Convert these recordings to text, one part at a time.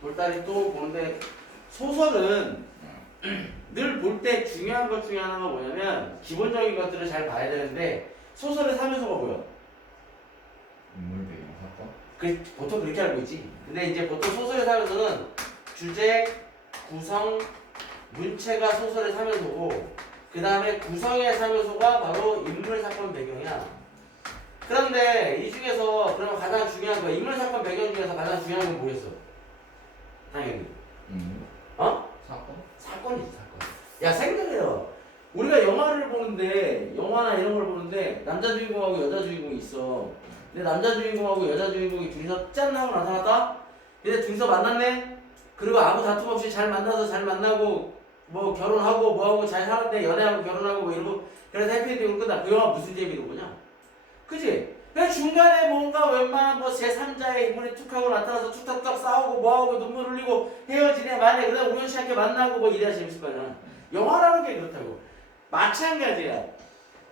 돌다리 또 보는데 소설은 늘 볼 때 중요한 것 중에 하나가 뭐냐면 기본적인 것들을 잘 봐야 되는데 소설의 3요소가 뭐야? 인물 배경 사건. 보통 그렇게 알고 있지. 근데 이제 보통 소설의 3요소는 주제, 구성, 문체가 소설의 3요소고 그 다음에 구성의 3요소가 바로 인물, 사건, 배경이야. 그런데 이 중에서 그러면 가장 중요한 거야. 인물, 사건, 배경 중에서 가장 중요한 건 뭐겠어? 당연히. 어? 사건? 사건이지, 사건. 야, 생각해요. 우리가 영화를 보는데, 영화나 이런 걸 보는데, 남자 주인공하고 여자 주인공이 있어. 근데 남자 주인공하고 여자 주인공이 둘이서 짠 하고 나타났다? 근데 둘이서 만났네? 그리고 아무 다툼 없이 잘 만나서 잘 만나고, 뭐 결혼하고 뭐하고 잘 살았대. 연애하고 결혼하고 뭐 이러고. 그래서 해피엔딩으로 끝나. 그 영화 무슨 재미로 보냐? 그지? 그냥 중간에 뭔가 웬만한 뭐 제3자의 인물이 툭 하고 나타나서 툭탁툭탁 싸우고 뭐하고 눈물 흘리고 헤어지네 만에 그다음 우연치 않게 만나고 뭐 이래야 재밌을 거 아니야. 영화라는 게 그렇다고. 마찬가지야.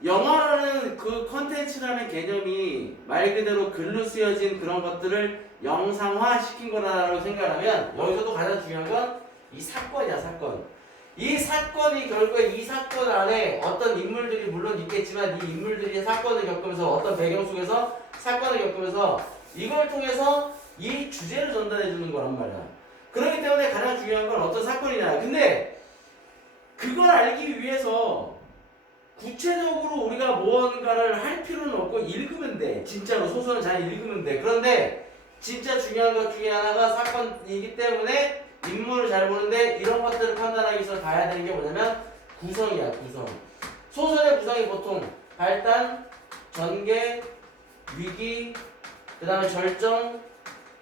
영화라는 그 컨텐츠라는 개념이 말 그대로 글로 쓰여진 그런 것들을 영상화 시킨 거라고 생각하면 여기서도 가장 중요한 건 이 사건이야, 사건. 이 사건이 결국에 이 사건 안에 어떤 인물들이 물론 있겠지만 이 인물들이 사건을 겪으면서 어떤 배경 속에서 사건을 겪으면서 이걸 통해서 이 주제를 전달해 주는 거란 말이야. 그렇기 때문에 가장 중요한 건 어떤 사건이냐. 근데 그걸 알기 위해서 구체적으로 우리가 무언가를 할 필요는 없고 읽으면 돼. 진짜로 소설은 잘 읽으면 돼. 그런데 진짜 중요한 것 중에 하나가 사건이기 때문에 인물을 잘 보는데 이런 것들을 판단하기 위해서 봐야 되는 게 뭐냐면 구성이야, 구성. 소설의 구성이 보통 발단, 전개, 위기, 그 다음에 절정,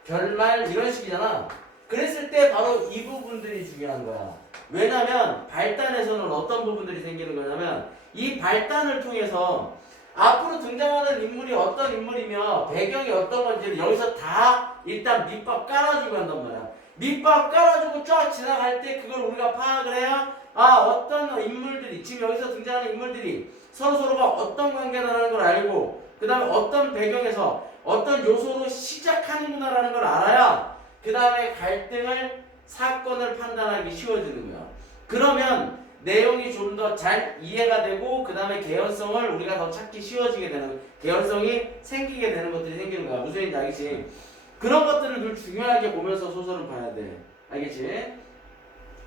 결말 이런 식이잖아. 그랬을 때 바로 이 부분들이 중요한 거야. 왜냐면 발단에서는 어떤 부분들이 생기는 거냐면 이 발단을 통해서 앞으로 등장하는 인물이 어떤 인물이며 배경이 어떤 건지를 여기서 다 일단 밑밥 깔아주고 한단 말이야. 밑밥 깔아주고 쫙 지나갈 때 그걸 우리가 파악을 해야 어떤 인물들이 지금 여기서 등장하는 인물들이 서로가 어떤 관계라는 걸 알고 그 다음에 어떤 배경에서 어떤 요소로 시작하는구나라는 걸 알아야 그 다음에 갈등을 사건을 판단하기 쉬워지는 거야. 그러면 내용이 좀 더 잘 이해가 되고 그 다음에 개연성을 우리가 더 찾기 쉬워지게 되는 개연성이 생기게 되는 것들이 생기는 거야. 무슨 얘기인지 알겠지? 그런 것들을 늘 중요하게 보면서 소설은 봐야 돼. 알겠지?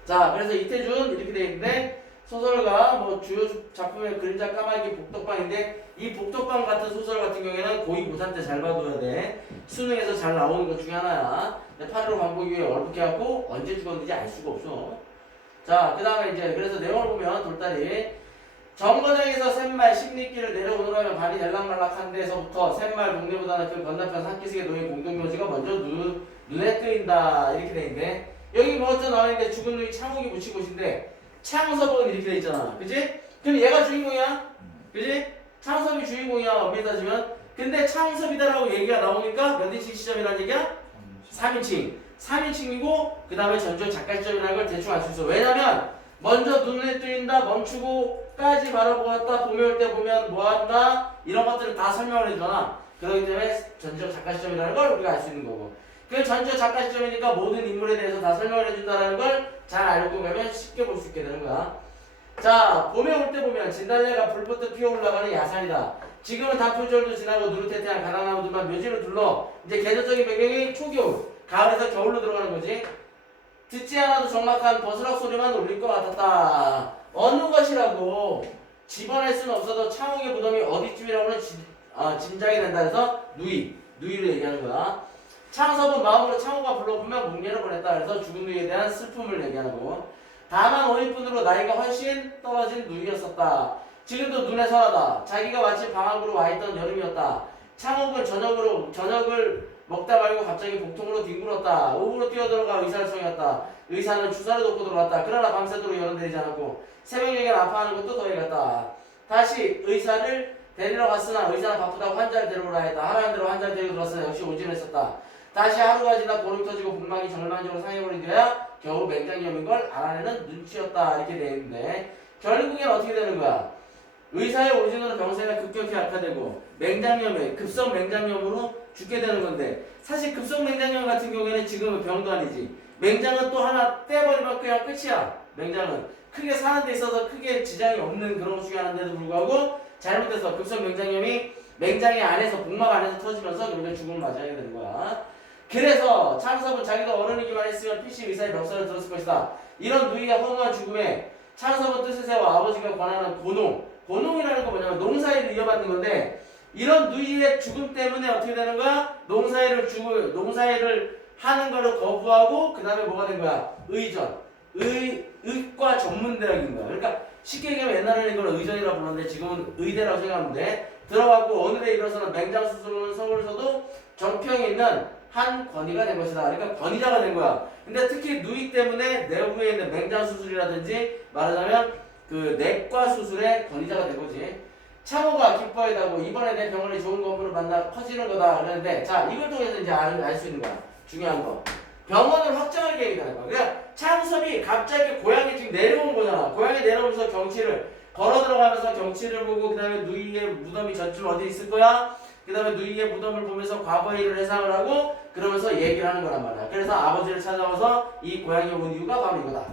자, 그래서 이태준 이렇게 돼 있는데 소설가 뭐 주요 작품의 그림자 까마귀 복덕방인데 이 복덕방 같은 소설 같은 경우에는 고2 고3 때 잘 봐둬야 돼. 수능에서 잘 나오는 것 중에 하나야. 8.15 반복 이후에 얼붙게 갖고 언제 죽었는지 알 수가 없어. 자, 그 다음에 이제 그래서 내용을 보면 돌다리 정거장에서 샘말 십리길을 내려오느라면 발이 들락말락한 데서부터 샘말 동네보다는 그 건너편 산기슭에 놓인 공동묘지가 먼저 눈에 뜨인다 이렇게 돼 있는데 여기 먼저 나와있는데 죽은 누이 창욱이 묻힌 곳인데 창섭은 이렇게 돼 있잖아. 그치? 그럼 얘가 주인공이야. 그치? 창섭이 주인공이야 엄밀히 따지면. 근데 창섭이다라고 얘기가 나오니까 몇 인칭 시점이라는 얘기야? 3인칭. 3인칭이고 그 다음에 전적 작가 시점이라는 걸 대충 알 수 있어. 왜냐면 먼저 눈에 뜨인다, 멈추고까지 바라보았다, 봄이 올 때 보면 뭐한다 이런 것들을 다 설명을 해주잖아. 그렇기 때문에 전적 작가 시점이라는 걸 우리가 알 수 있는 거고 그 전적 작가 시점이니까 모든 인물에 대해서 다 설명을 해준다는 걸 잘 알고 가면 쉽게 볼 수 있게 되는 거야. 자, 봄에 올 때 보면 진달래가 불부터 피어 올라가는 야산이다. 지금은 단풍절도 지나고 누르테테한 가랑나무들만 묘지를 둘러 이제 계절적인 배경이 초겨울, 가을에서 겨울로 들어가는 거지. 듣지 않아도 적막한 버스락 소리만 울릴 것 같았다. 어느 것이라고 집어낼 수는 없어도 창욱의 무덤이 어디쯤이라고는 짐작이 된다 해서 누이를 얘기하는 거야. 창섭은 마음으로 창욱과 불러보면 목례를 보냈다. 그래서 죽은 누이에 대한 슬픔을 얘기하고 다만 어이뿐으로 나이가 훨씬 떨어진 누이였었다. 지금도 눈에 선하다. 자기가 마치 방학으로 와있던 여름이었다. 창욱은 저녁을 먹다 말고 갑자기 복통으로 뒹굴었다. 오후로 뛰어들어가 의사를 청했다. 의사는 주사를 놓고 들어왔다. 그러나 밤새도록 열은 내리지 않았고 새벽녘에 아파하는 것도 더해갔다. 다시 의사를 데리러 갔으나 의사는 바쁘다고 환자를 데려오라 했다. 하라는 대로 환자를 데리고 들어왔으나 역시 오지는 했었다. 다시 하루가 지나 보름 터지고 복막이 절망적으로 상해버린 뒤야 겨우 맹장염인 걸 알아내는 눈치였다. 이렇게 돼 있는데 결국엔 어떻게 되는 거야? 의사의 오진으로 병세가 급격히 악화되고 맹장염에 급성 맹장염으로 죽게 되는 건데 사실 급성맹장염 같은 경우에는 지금은 병도 아니지. 맹장은 또 하나 떼버리면 그냥 끝이야. 맹장은 크게 사는 데 있어서 크게 지장이 없는 그런 것 중에 하나인데도 불구하고 잘못해서 급성맹장염이 맹장의 안에서 복막 안에서 터지면서 결국에 죽음을 맞이하게 되는 거야. 그래서 차은섭은 자기가 어른이기만 했으면 PC 의사의 멱살을 들었을 것이다. 이런 누이가 허무한 죽음에 차은섭은 뜻을 세워 아버지가 권하는 고농이라는 건 뭐냐면 농사일을 이어받는 건데 이런 누이의 죽음 때문에 어떻게 되는 거야? 농사일을 하는 거를 거부하고 그 다음에 뭐가 된 거야? 의과 전문대학인 거야. 그러니까 쉽게 얘기하면 옛날에는 이걸 의전이라고 불렀는데 지금은 의대라고 생각하면 돼. 들어가고 오늘에 일어서는 맹장 수술은 서울서도 정평에 있는 한 권위가 된 것이다. 그러니까 권위자가 된 거야. 근데 특히 누이 때문에 내부에 있는 맹장 수술이라든지 말하자면 그 내과 수술의 권위자가 된 거지. 창호가 기뻐하다고 이번에 내 병원에 좋은 건물을 만나 커지는 거다 그랬는데 자 이걸 통해서 이제 알 수 있는 거야. 중요한 거. 병원을 확장할 계획이 되는 거야. 그러니까 창섭이 갑자기 고향에 지금 내려온 거잖아. 고향에 내려오면서 경치를 걸어 들어가면서 경치를 보고 그 다음에 누이의 무덤이 저쯤 어디 있을 거야. 그 다음에 누이의 무덤을 보면서 과거의 일을 회상을 하고 그러면서 얘기를 하는 거란 말이야. 그래서 아버지를 찾아와서 이 고향에 온 이유가 바로 이거다.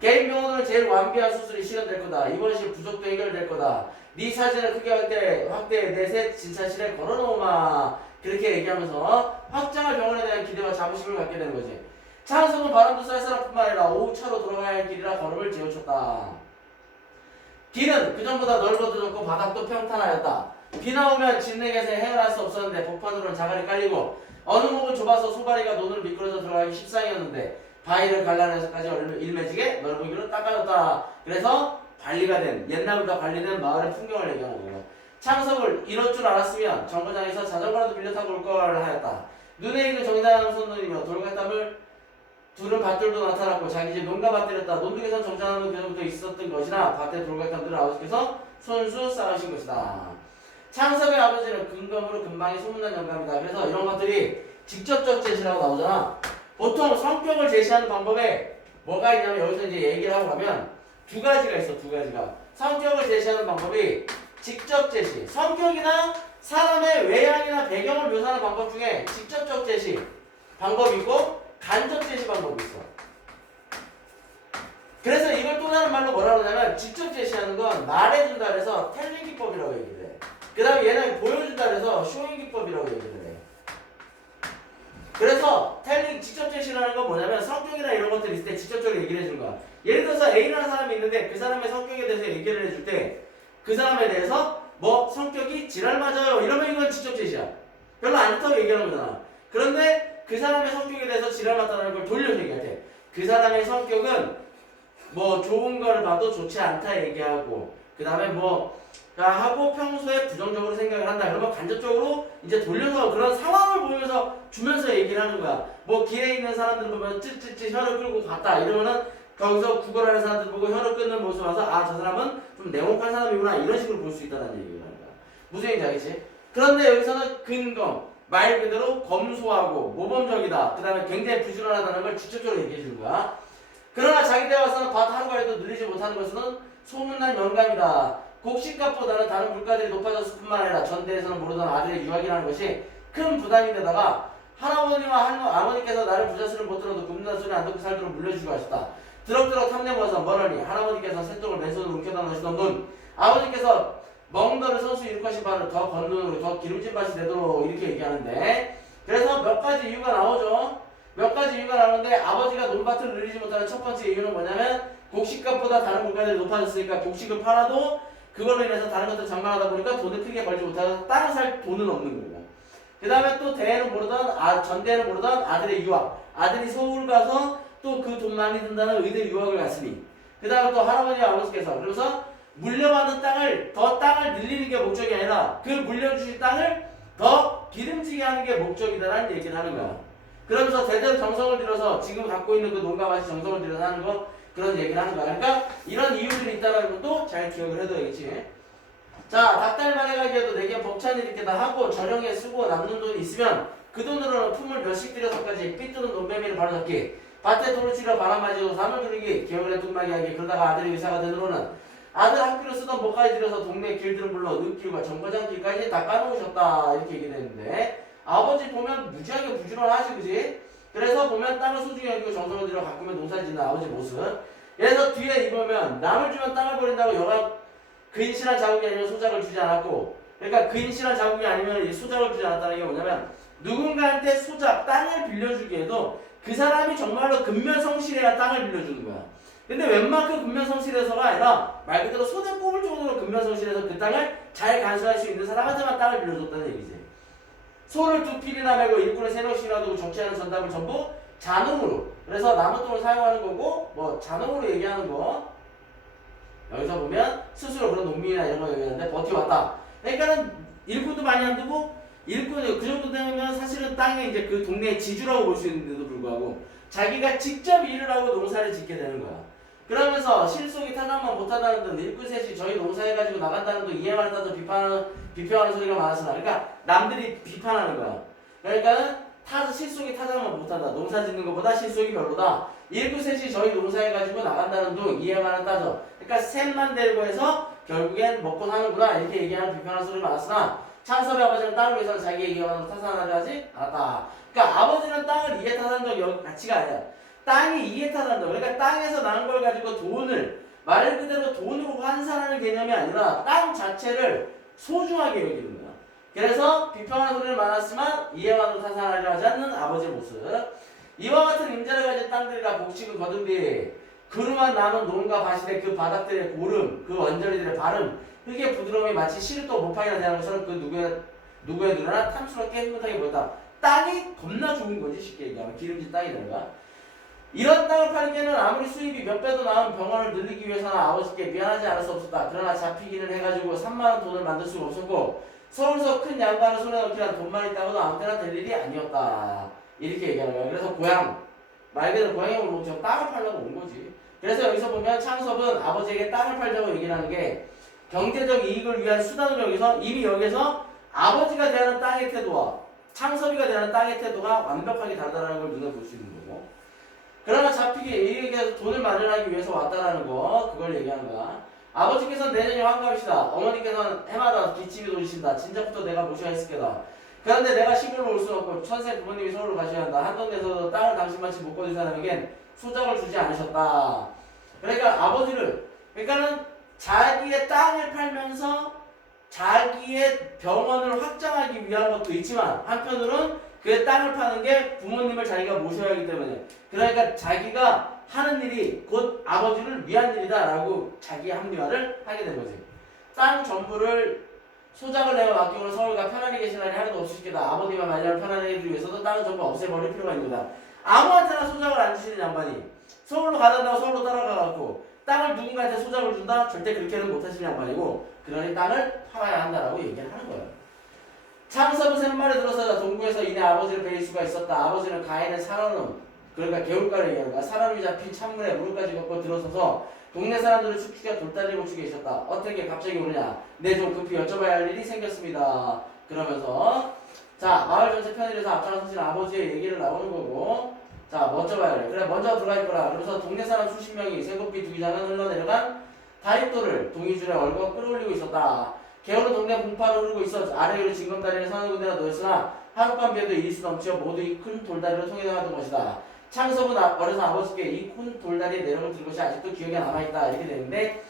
개인 병원으로 제일 완비한 수술이 실현될 거다. 입원실 부족도 해결될 거다. 네 사진을 크게 확대해 내셋 진찰실에 걸어놓으마. 그렇게 얘기하면서 확장할 병원에 대한 기대와 자부심을 갖게 되는 거지. 차은석은 바람도 쌀쌀할 뿐만 아니라 오후 차로 돌아가야 할 길이라 걸음을 지어쳤다. 길은 그전보다 넓어졌고 바닥도 평탄하였다. 비 나오면 진흙에서 헤어날 수 없었는데 복판으로는 자갈이 깔리고 어느 목은 좁아서 소바리가 논으로 미끄러져 들어가기 십상이었는데 바위를 갈라내서까지 일매지게 넓은 길로 닦아줬다. 그래서 관리가 된 옛날부터 관리된 마을의 풍경을 얘기하는 거예요. 창섭을 이럴 줄 알았으면 정거장에서 자전거라도 빌려 타고 올 걸 하였다. 눈에 익은 정장한 손놀이며 돌갓담을 두른 밭들도 나타났고 자기 집 농가 밭들였다. 논둑에선 정장하는 그전부터 있었던 것이나 밭에 돌갓담들을 아버지께서 손수 쌓으신 것이다. 창섭의 아버지는 근검으로 근방이 소문난 영감이다. 그래서 이런 것들이 직접적 제시라고 나오잖아. 보통 성격을 제시하는 방법에 뭐가 있냐면 여기서 이제 얘기를 하고 가면 두 가지가 있어. 두 가지가. 성격을 제시하는 방법이 직접 제시. 성격이나 사람의 외향이나 배경을 묘사하는 방법 중에 직접적 제시 방법이고 간접 제시 방법이 있어. 그래서 이걸 또 다른 말로 뭐라 그러냐면 직접 제시하는 건 말해준다 그래서 텔링 기법이라고 얘기를 해. 그 다음에 얘는 보여준다 그래서 쇼잉 기법이라고 얘기를 해. 그래서 직접 제시라는 건 뭐냐면 성격이나 이런 것들이 있을 때 직접적으로 얘기를 해주는 거야. 예를 들어서 A라는 사람이 있는데 그 사람의 성격에 대해서 얘기를 해줄 때 그 사람에 대해서 뭐 성격이 지랄 맞아요 이러면 이건 직접 제시야. 별로 안 좋다고 얘기하는 거잖아. 그런데 그 사람의 성격에 대해서 지랄 맞다는 걸 돌려서 얘기할 때 그 사람의 성격은 뭐 좋은 거를 봐도 좋지 않다 얘기하고 그 다음에 뭐 하고 평소에 부정적으로 생각을 한다. 그러면 간접적으로 이제 돌려서 그런 상황을 보면서 주면서 얘기를 하는 거야. 뭐 길에 있는 사람들 보면 찌찌찌 혀를 끌고 갔다 이러면은 거기서 구걸하는 사람들 보고 혀를 끊는 모습 와서 아 저 사람은 좀 냉혹한 사람이구나 이런 식으로 볼 수 있다는 얘기를 하는 거야. 무슨 얘기인지 알겠지? 그런데 여기서는 근검 말 그대로 검소하고 모범적이다. 그 다음에 굉장히 부지런하다는 걸 직접적으로 얘기해 주는 거야. 그러나 자기 대화에서는 밭 하루가에도 늘리지 못하는 것은 소문난 영감이다. 곡식값보다는 다른 물가들이 높아졌을 뿐만 아니라 전대에서는 모르던 아들의 유학이라는 것이 큰 부담인데다가 할아버니와 아버님께서 나를 부자수를 못 들어도 굶는 소리 안 듣고 살도록 물려주고 하셨다. 드럭드럭 탐내 모아서 멀어니 할아버지께서 새똥을 맨손으로 움켜다 놓으시던 눈 아버지께서 멍더를 선수 일룩하신 바를 더 건눈으로 더 기름진 밭이 되도록 이렇게 얘기하는데 그래서 몇 가지 이유가 나오죠. 몇 가지 이유가 나오는데 아버지가 논밭을 늘리지 못하는 첫 번째 이유는 뭐냐면 곡식값보다 다른 물가들이 높아졌으니까 곡식을 팔아도 그걸로 인해서 다른 것들 장만하다 보니까 돈을 크게 벌지 못해서 땅을 살 돈은 없는 거예요. 그 다음에 또 대에는 모르던 전대에는 모르던 아들의 유학 아들이 서울 가서 또 그 돈 많이 든다는 의대 유학을 갔으니 그 다음에 또 할아버지와 아버지께서 그러면서 물려받은 땅을 늘리는 게 목적이 아니라 그 물려주신 땅을 더 기름지게 하는 게 목적이다라는 얘기를 하는 거야. 그러면서 대대로 정성을 들여서 지금 갖고 있는 그 농가밭이 정성을 들여서 하는 거 그런 얘기를 하는 거야. 그러니까 이런 이유들이 있다는 것도 잘 기억을 해둬야겠지. 자, 닭달만 해가기에도 내게 벅찬 일 있게 다 하고 저녁에 쓰고 남는 돈이 있으면 그 돈으로는 품을 몇씩 들여서까지 삐뚤은 논매미를 바로잡기 밭에 돌을 치러 바람 맞이고 삶을 누리기 게으른 뚱마게 하기 그러다가 아들이 의사가 되느로는 아들 학비로 쓰던 뭐까지 들여서 동네 길들을 불러 늪길과 정거장 길까지 다 까놓으셨다 이렇게 얘기를 했는데 아버지 보면 무지하게 부지런하지, 그지? 그래서 보면 땅을 소중히 여기고 정성을 들여 가꾸면 농사 짓는 아버지 모습. 그래서 뒤에 입으면 남을 주면 땅을 버린다고 여가 근실한 자국이 아니면 소작을 주지 않았고, 그러니까 근실한 자국이 아니면 이 소작을 주지 않았다는 게 뭐냐면 누군가한테 소작, 땅을 빌려주기에도 그 사람이 정말로 근면성실해야 땅을 빌려주는 거야. 근데 웬만큼 근면성실해서가 아니라 말 그대로 손에 꼽을 정도로 근면성실해서 그 땅을 잘 간수할 수 있는 사람한테만 땅을 빌려줬다는 얘기지. 소를 2필이나 메고 일꾼을 3명씩이나 두고 정치하는 전담을 전부 잔음으로, 그래서 나무통을 사용하는 거고 뭐 잔음으로 얘기하는 거, 여기서 보면 스스로 그런 농민이나 이런 거 얘기하는데 버텨왔다. 그러니까는 일꾼도 많이 안 두고, 일꾼 그 정도 되면 사실은 땅에 이제 그 동네의 지주라고 볼 수 있는데도 불구하고 자기가 직접 일을 하고 농사를 짓게 되는 거야. 그러면서 실속이 타당만 못하다는 등 일꾼 셋이 저희 농사해가지고 나간다는 등 이해만 따져 비평하는 소리가 많았으나, 그러니까 남들이 비판하는 거야. 그러니까는 실속이 타당만 못한다. 농사 짓는 것보다 실속이 별로다. 일꾼 셋이 저희 농사해가지고 나간다는 등 이해만 따져. 그러니까 셋만 데리고 해서 결국엔 먹고 사는구나 이렇게 얘기하는 비판하는 소리가 많았으나, 창섭의 아버지는 땅을 위해서는 자기의 이해만으로 타산하려 하지 않았다. 그러니까 아버지는 땅을 이해타산적 가치가 아니야. 땅이 이해타산적, 그러니까 땅에서 난 걸 가지고 돈을 말 그대로 돈으로 환산하는 개념이 아니라 땅 자체를 소중하게 여기는 거야. 그래서 비평하는 소리를 많았지만 이해만으로 타산하려 하지 않는 아버지의 모습. 이와 같은 임자를 가진 땅들이라 곡식을 거둔 뒤 그루만 남은 논과 밭이되 그 바닥들의 고름, 그 원저리들의 발음, 흙의 부드러움이 마치 실도 모파이나 대한 것처럼 그 누구의 눈이나 탐스럽게 흐뭇하게 보였다. 땅이 겁나 좋은 거지, 쉽게 얘기하면. 기름진 땅이 되는 거야. 이런 땅을 팔기에는 아무리 수입이 몇 배도 나은 병원을 늘리기 위해서는 아버지께 미안하지 않을 수 없었다. 그러나 잡히기는 해가지고 3만원 돈을 만들 수가 없었고, 서울서 큰 양반을 손에 넣기란 돈만 있다고도 아무 때나 될 일이 아니었다. 이렇게 얘기하는 거야. 그래서 고향, 말 그대로 고향에 온 목적 땅을 팔려고 온 거지. 그래서 여기서 보면 창섭은 아버지에게 땅을 팔자고 얘기를 하는 게 경제적 이익을 위한 수단으로 여기서, 이미 여기서 아버지가 대하는 땅의 태도와 창섭이가 대하는 땅의 태도가 완벽하게 다르다는 걸 눈에 볼 수 있는 거고, 그러나 잡히게 이익에서 돈을 마련하기 위해서 왔다라는 거, 그걸 얘기하는 거야. 아버지께서는 내년이 환갑이시다. 어머니께서는 해마다 기침이 돌리신다. 진작부터 내가 모셔야 했을 게다. 그런데 내가 시골로 올 수 없고 천세 부모님이 서울로 가셔야 한다. 한동네에서도 땅을 당신만치 못 거둔 사람에겐 소작을 주지 않으셨다. 그러니까 아버지를, 그러니까는 자기의 땅을 팔면서 자기의 병원을 확장하기 위한 것도 있지만 한편으로는 그 땅을 파는 게 부모님을 자기가 모셔야 하기 때문에, 그러니까 자기가 하는 일이 곧 아버지를 위한 일이다 라고 자기 합리화를 하게 된 거지. 땅 전부를 소작을 내어 맡기고는 서울과 편안히 계신 날이 하루도 없으시겠다. 아버님의 말년을 편안하게 해주기 위해서도 땅을 전부 없애버릴 필요가 있는 거다. 아무한테나 소작을 안 주시는 양반이 서울로 가단다고 서울로 따라가갖고 땅을 누군가한테 소작을 준다? 절대 그렇게는 못하시는 양반이고, 그러니 땅을 팔아야 한다라고 얘기를 하는 거예요. 창섭은 샘말에 들어서 동구에서 이내 아버지를 베일 수가 있었다. 아버지는 가인의 살아놈, 그러니까 개울가를 얘기하는 거야. 사람이 잡힌 찬물에 무릎까지 걷고 들어서서 동네 사람들을 축축해 돌다리를 고치게 있었다. 어떻게 갑자기 오느냐? 네, 좀 급히 여쭤봐야 할 일이 생겼습니다. 그러면서 자, 마을 전체 편의에서 앞장서신 아버지의 얘기를 나오는 거고, 자, 뭐 여쭤봐야 해. 그래, 먼저 들어가 있거라. 그래서 동네 사람 수십 명이 생고비 두기장은 흘러내려간 다리돌을 동이줄에 얼고 끌어올리고 있었다. 게으른 동네 분파로 흐르고 있어 아래위로 징검다리를 서너 군데나 놓였으나 하룻밤 비에도 일수 넘쳐 모두 이 큰 돌다리로 통일하던 것이다. 창섭은 어려서 아버지께 이 큰 돌다리의 내력을 들 것이 아직도 기억에 남아있다 이렇게 되는데,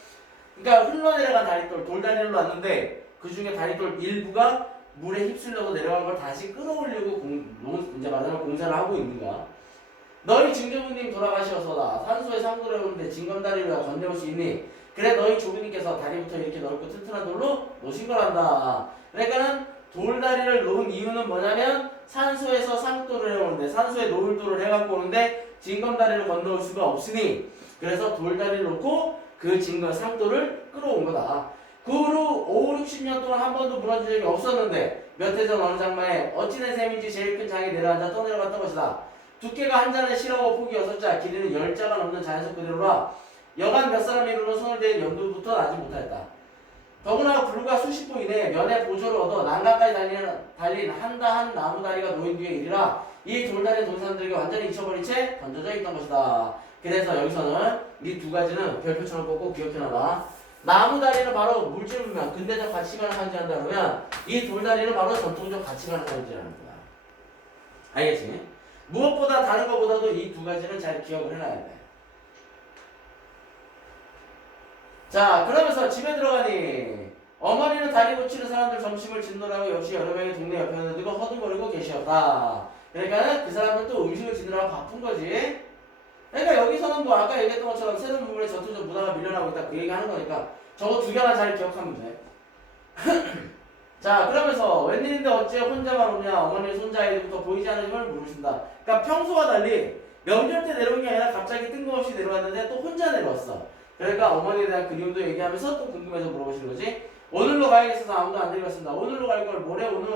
그러니까 흘러내려간 다리돌, 돌다리로 왔는데 그 중에 다리돌 일부가 물에 휩쓸려서 내려간 걸 다시 끌어올리고 이제 말하자면 공사를 하고 있는 거야. 너희 증조부님 돌아가시어서다. 산소에 상도를 오는데 징검다리로 건네올 수 있니? 그래, 너희 조부님께서 다리부터 이렇게 넓고 튼튼한 돌로 놓으신 거란다. 그러니까는 돌다리를 놓은 이유는 뭐냐면 산소에서 상도를 해오는데, 산소에 노을도를 해갖고 오는데 징검다리를 건너올 수가 없으니, 그래서 돌다리를 놓고 그 상도를 끌어온 거다. 그 후로 5, 60년 동안 한 번도 무너진 적이 없었는데 몇 해 전 어느 장마에 어찌된 셈인지 제일 큰 장이 내려앉아 떠내려갔던 것이다. 두께가 한 잔에 실하고 폭이 6자, 길이는 10자가 넘는 자연석 그대로라 여간 몇 사람이 이루는 손을 댄 연두부터 나지 못하였다. 더구나 불과 수십 보 이내에 면에 보조를 얻어 난간까지 달린 한다한 나무다리가 놓인 뒤에 이르라 이 돌다리 동사람들에게 완전히 잊혀버린 채 던져져 있던 것이다. 그래서 여기서는 이 두 가지는 별표처럼 꼭 기억해놔라. 나무다리는 바로 물질 분명, 근대적 가치관을 상징한다 그러면 이 돌다리는 바로 전통적 가치관을 상징하는 거야. 알겠지? 무엇보다 다른 것보다도 이 두 가지는 잘 기억을 해놔야 돼. 자, 그러면서 집에 들어가니 어머니는 다리 고치는 사람들 점심을 짓노라고 역시 여러 명이 동네 옆에 두고 허둥거리고 계시었다. 그러니까 그 사람들도 음식을 짓느라고 바쁜 거지. 그러니까 여기서는 뭐 아까 얘기했던 것처럼 새로운 부분에 전투적 문화가 밀려나고 있다 그 얘기하는 거니까 저거 두 개만 잘 기억하면 돼. 자, 그러면서 웬일인데 어째 혼자만 오냐 어머니 손자아이들부터 보이지 않는 걸 물으신다. 그러니까 평소와 달리 명절 때 내려온 게 아니라 갑자기 뜬금없이 내려왔는데 또 혼자 내려왔어. 그러니까 어머니에 대한 그리움도 얘기하면서 또 궁금해서 물어보시는 거지. 오늘로 가야겠어서 아무도 안 데려갔습니다. 오늘로 갈 걸 모레 오늘.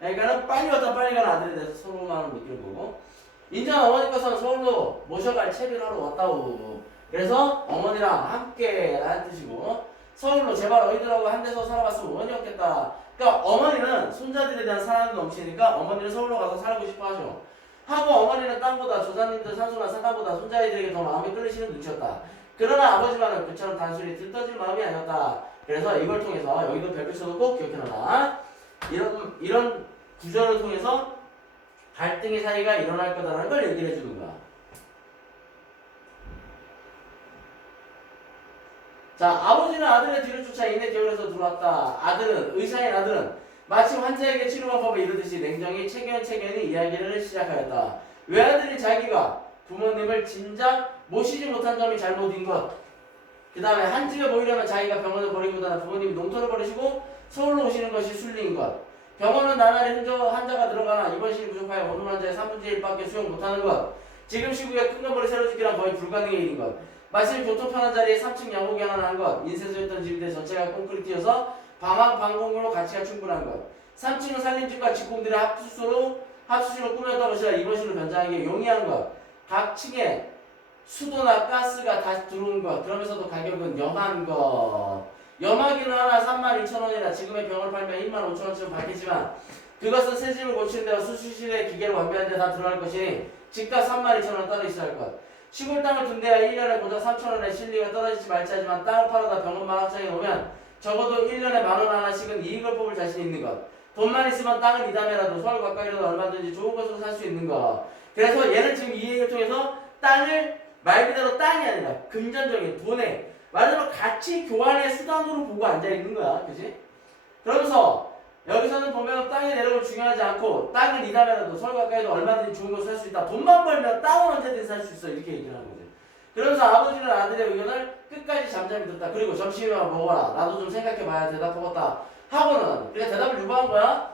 그러니까는 빨리 왔다 빨리 가는 아들에 대해서 서로 마음을 느끼는 거고. 인천 어머니께서는 서울로 모셔갈 채비를 하러 왔다고. 그래서 어머니랑 함께 라는 뜻이고 서울로 제발 어이들하고 한 데서 살아봤으면 원이 없겠다. 그러니까 어머니는 손자들에 대한 사랑이 넘치니까 어머니는 서울로 가서 살고 싶어 하죠. 하고 어머니는 땅보다 조사님들 산소나 산간보다 손자아이들에게 더 마음이 끌리시는 눈치였다. 그러나 아버지만은 그처럼 단순히 들떠질 마음이 아니었다. 그래서 이걸 통해서 여기도 별표 써놓고 기억해놔라. 이런 구절을 통해서 갈등의 사이가 일어날 거다라는 걸 얘기를 해주는 거야. 자, 아버지는 아들의 뒤를 쫓아 이내 겨울에서 들어왔다. 의사인 아들은 마침 환자에게 치료 방법을 이르듯이 냉정히 체견이 이야기를 시작하였다. 외아들이 자기가 부모님을 진작 모시지 못한 점이 잘못인 것. 그 다음에 한 집에 모이려면 자기가 병원을 버리기보다는 부모님이 농토를 버리시고 서울로 오시는 것이 순리인 것. 병원은 나날이 환자가 들어가나 입원실이 부족하여 오는 환자의 3분의 1밖에 수용 못하는 것. 지금 시국에 큰 건물을 새로 짓기란 거의 불가능의 일인 것. 마침 교통 편한 자리에 3층 양호기 하나 한 것. 인쇄소였던 집인데 전체가 콘크리트여서 방공으로 가치가 충분한 것. 3층은 살림집과 직공들의 합수실로 꾸몄던 것이라 입원실로 변장하기에 용이한 것. 각 층에 수도나 가스가 다시 들어온 것. 그러면서도 가격은 염한 것. 염화기는 하나 32,000원이라 지금의 병을 팔면 15,000원쯤 받겠지만 그것은 새 집을 고치는 데와 수술실의 기계를 완비하는 데 다 들어갈 것이니 집값 32,000원 따로 있어야 할 것. 시골 땅을 둔 데야 1년에 고작 3,000원의 실리가 떨어지지 말지 하지만 땅을 팔아다 병원만 확장해 놓으면 적어도 1년에 만원 하나씩은 이익을 뽑을 자신이 있는 것. 돈만 있으면 땅을 이담해라도 서울 가까이라도 얼마든지 좋은 것으로 살 수 있는 것. 그래서 얘는 지금 이 얘기를 통해서 땅을 말 그대로 땅이 아니라 금전적인 돈의 말하자면 가치 교환의 수단으로 보고 앉아있는 거야. 그치? 그러면서 여기서는 보면 땅에 내려올 중요하지 않고 땅을 이담해라도 서울 가까이도 얼마든지 좋은 것을 살 수 있다. 돈만 벌면 땅은 언제든지 살 수 있어. 이렇게 얘기를 하는 거지. 그러면서 아버지는 아들의 의견을 끝까지 잠잠히 듣다. 그리고 점심이나 먹어라. 나도 좀 생각해봐야 대답하겠다. 하고는 그러니까 대답을 유보한 거야.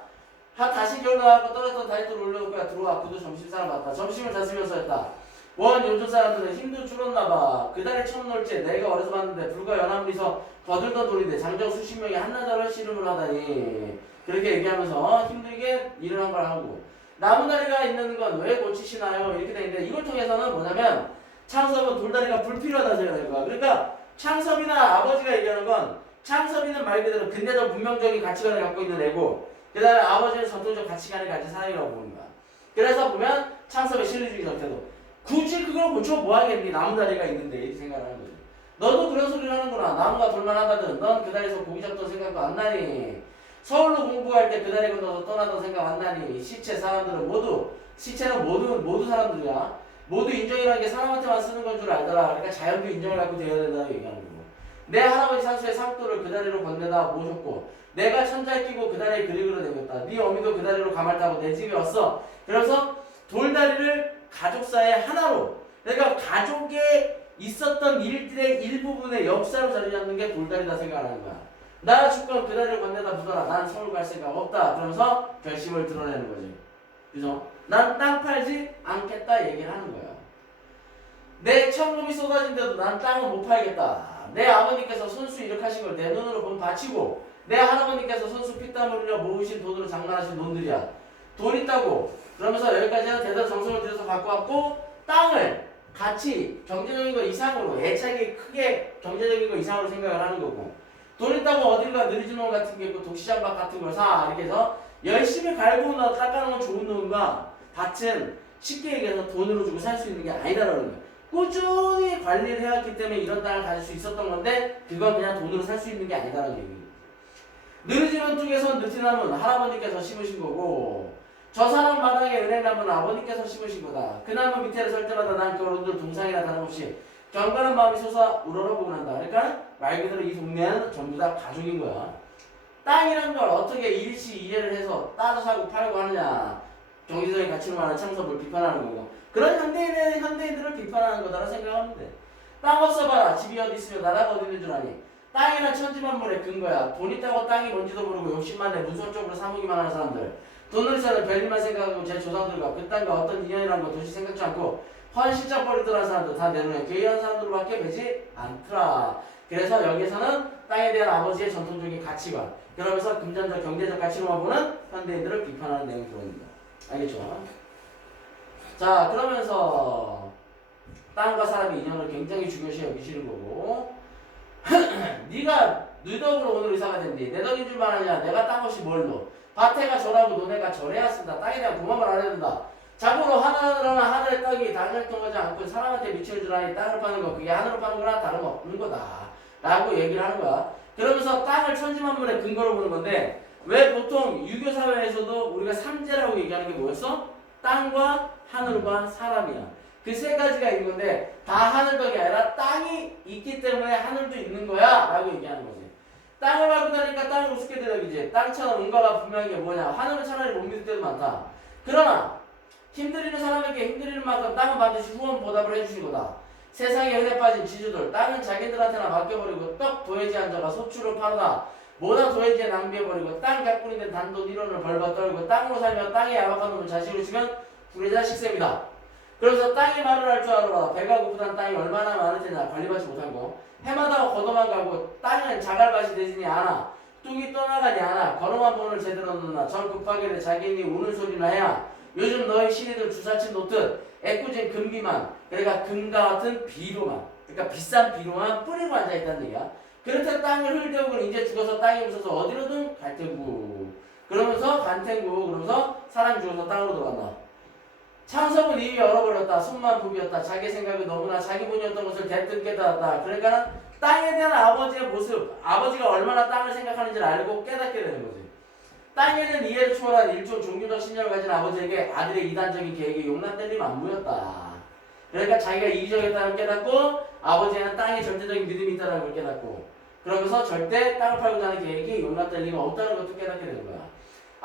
다시 겨울 나가고 떨어졌던 다이어트를 올려놓을 거야. 들어와. 그도 점심사람 맞다. 점심을 다스면서 했다. 요즘 사람들은 힘도 줄었나봐. 그달에 처음 놀지 내가 어려서 봤는데 불과 연합리서 거들던 돌인데 장정 수십 명이 한나절을 씨름을 하다니. 그렇게 얘기하면서 힘들게 일을 한 걸 하고 나무다리가 있는 건 왜 고치시나요? 이렇게 되는데 이걸 통해서는 뭐냐면 창섭은 돌다리가 불필요하다 생각하는 거야. 그러니까 창섭이나 아버지가 얘기하는 건 창섭이는 말 그대로 근대적 문명적인 가치관을 갖고 있는 애고 그 다음에 아버지는 전통적 가치관을 가진 사람이라고 보는 거야. 그래서 보면 창섭의 실리주의적 태도. 굳이 그걸 고쳐 뭐하겠니? 나무다리가 있는데 이렇게 생각을 하는 거지. 너도 그런 소리를 하는구나. 나무가 돌만하거든. 넌 그 다리에서 고기 잡던 생각도 안 나니. 서울로 공부할 때 그 다리 건너서 떠나던 생각 안 나니. 시체는 모두 사람들이야. 모두 인정이라는 게 사람한테만 쓰는 건 줄 알더라. 그러니까 자연도 인정을 갖고 되어야 된다고 얘기하는 거고. 내 할아버지 산수의 상도를 그 다리로 건네다 모셨고 내가 천잘 끼고 그 다리에 그리그러 내렸다. 네 어미도 그 다리로 가말 타고 내 집에 왔어. 그래서 돌다리를 가족사의 하나로 그러니까 가족에 있었던 일들의 일부분의 역사로 자리 잡는 게 돌다리다 생각하는 거야. 나 죽건 그 다리를 건네다 묻어라. 난 서울 갈 생각 없다. 그러면서 결심을 드러내는 거지. 그죠? 난 땅 팔지 않겠다 얘기를 하는 거야. 내 천금이 쏟아진데도 난 땅은 못 팔겠다. 내 아버님께서 손수 일으하신 걸 내 눈으로 본 바치고 내 할아버님께서 손수 피땀 흘려 모으신 돈으로 장만하신 돈들이야. 돈 있다고 그러면서 여기까지는 대단한 정성을 들여서 갖고 왔고 땅을 같이 경제적인 거 이상으로 애착이 크게 경제적인 거 이상으로 생각을 하는 거고 돈 있다고 어딘가 느리지 놈 같은 게 있고 독시장박 같은 걸 사 이렇게 해서 열심히 갈고 닦아놓은 좋은 놈과 밭은 쉽게 얘기해서 돈으로 주고 살 수 있는 게 아니다라는 거야. 꾸준히 관리를 해왔기 때문에 이런 땅을 가질 수 있었던 건데 그건 그냥 돈으로 살 수 있는 게 아니다라는 얘기예요. 느리지는 쪽에서 느티나무는 할아버님께서 심으신 거고 저 사람 마당에 은행나무는 아버님께서 심으신 거다. 그 나무 밑에를 설 때마다 난 그 어른들 동상이나 다름없이 경건한 마음이 솟아 우러러보곤 한다. 그러니까 말 그대로 이 동네는 전부 다 가족인 거야. 땅이란 걸 어떻게 일시 이해를 해서 따로 사고 팔고 하느냐. 경제적인 가치를 말하는 창섭을 비판하는 거고. 그런 현대인들을 비판하는 거다라고 생각하면 돼. 땅 없어봐라. 집이 어디 있으며 나라가 어디 있는 줄 아니. 땅이란 천지만물의 근거야. 돈 있다고 땅이 뭔지도 모르고 욕심만 내 문서적으로 사모기만 하는 사람들. 돈을 있어도 별일만 생각하고 제 조상들과 그 땅과 어떤 인연이라는 거 도시 생각지 않고 헌신적 버리더라는 사람들 다 내 눈에 괴이한 사람들밖에 되지 않더라. 그래서 여기에서는 땅에 대한 아버지의 전통적인 가치관, 그러면서 금전적 경제적 가치로만 보는 현대인들을 비판하는 내용이 들어옵니다. 알겠죠? 자, 그러면서 땅과 사람의 인연을 굉장히 중요시 여기시는 거고 네가 네 덕으로 오늘 의사가 된디. 내 덕인 줄만 아냐. 내가 땅 없이 뭘로. 밭에가 절하고 너네가 절해야 쓴다. 땅에 대한 고마움을 알아야 된다. 자고로 하늘하나 하늘의 떡이 당장 통하지 않고 사람한테 미치는 줄 아니 땅을 파는 거 그게 하늘을 파는 거나 다름없는 거다 라고 얘기를 하는 거야. 그러면서 땅을 천지만물의 근거로 보는 건데 왜 보통 유교 사회에서도 우리가 삼재라고 얘기하는 게 뭐였어? 땅과 하늘과 사람이야. 그 세 가지가 있는 건데 다 하늘덕이 아니라 땅이 있기 때문에 하늘도 있는 거야 라고 얘기하는 거지. 땅을 밟고 다니까 땅을 우습게 대답이지. 땅처럼 응가가 분명한 게 뭐냐. 하늘은 차라리 못 믿을 때도 많다. 그러나 힘들이는 사람에게 힘들이는 만큼 땅은 반드시 후원 보답을 해주신 거다. 세상에 은혜 빠진 지주들 땅은 자기들한테나 맡겨버리고 떡 도해지 앉아가 소출을 팔아나 모나 도해지에 낭비해버리고 땅 가꾸는 데 단돈 1원을 벌받 떨고 땅으로 살며 땅에 야박한 놈을 자식으로 치면 불의자 식세입니다. 그래서 땅이 말을 할 줄 알아라. 배가 고프단 땅이 얼마나 많을 테냐. 관리받지 못한 거. 해마다 걷어만 가고 땅은 자갈밭이 되지니 않아. 뚝이 떠나가니 않아. 걸어만 본을 제대로 넣나. 전 급하게 돼 자기니 우는 소리나 해야. 요즘 너희 신이들 주사친 놓듯 애꿎은 금비만. 그러니까 금과 같은 비료만. 그러니까 비싼 비료만 뿌리고 앉아있다는 얘기야. 그렇게 땅을 흘대우고는 이제 죽어서 땅이 없어서 어디로든 갈 테고. 그러면서 간 테고. 그러면서 사람이 죽어서 땅으로 들어간다. 창섭은 이미 얼어버렸다. 손만 부비었다. 자기 생각이 너무나 자기 본이었던 것을 대뜸 깨달았다. 그러니까 땅에 대한 아버지의 모습, 아버지가 얼마나 땅을 생각하는지를 알고 깨닫게 되는 거지. 땅에는 이해를 초월한 일종 종교적 신념을 가진 아버지에게 아들의 이단적인 계획이 용납될 리 만무였다. 그러니까 자기가 이기적이었다는 걸 깨닫고 아버지에는 땅에 절대적인 믿음이 있다는 걸 깨닫고 그러면서 절대 땅을 팔고자 하는 계획이 용납될 리가 없다는 것도 깨닫게 되는 거야.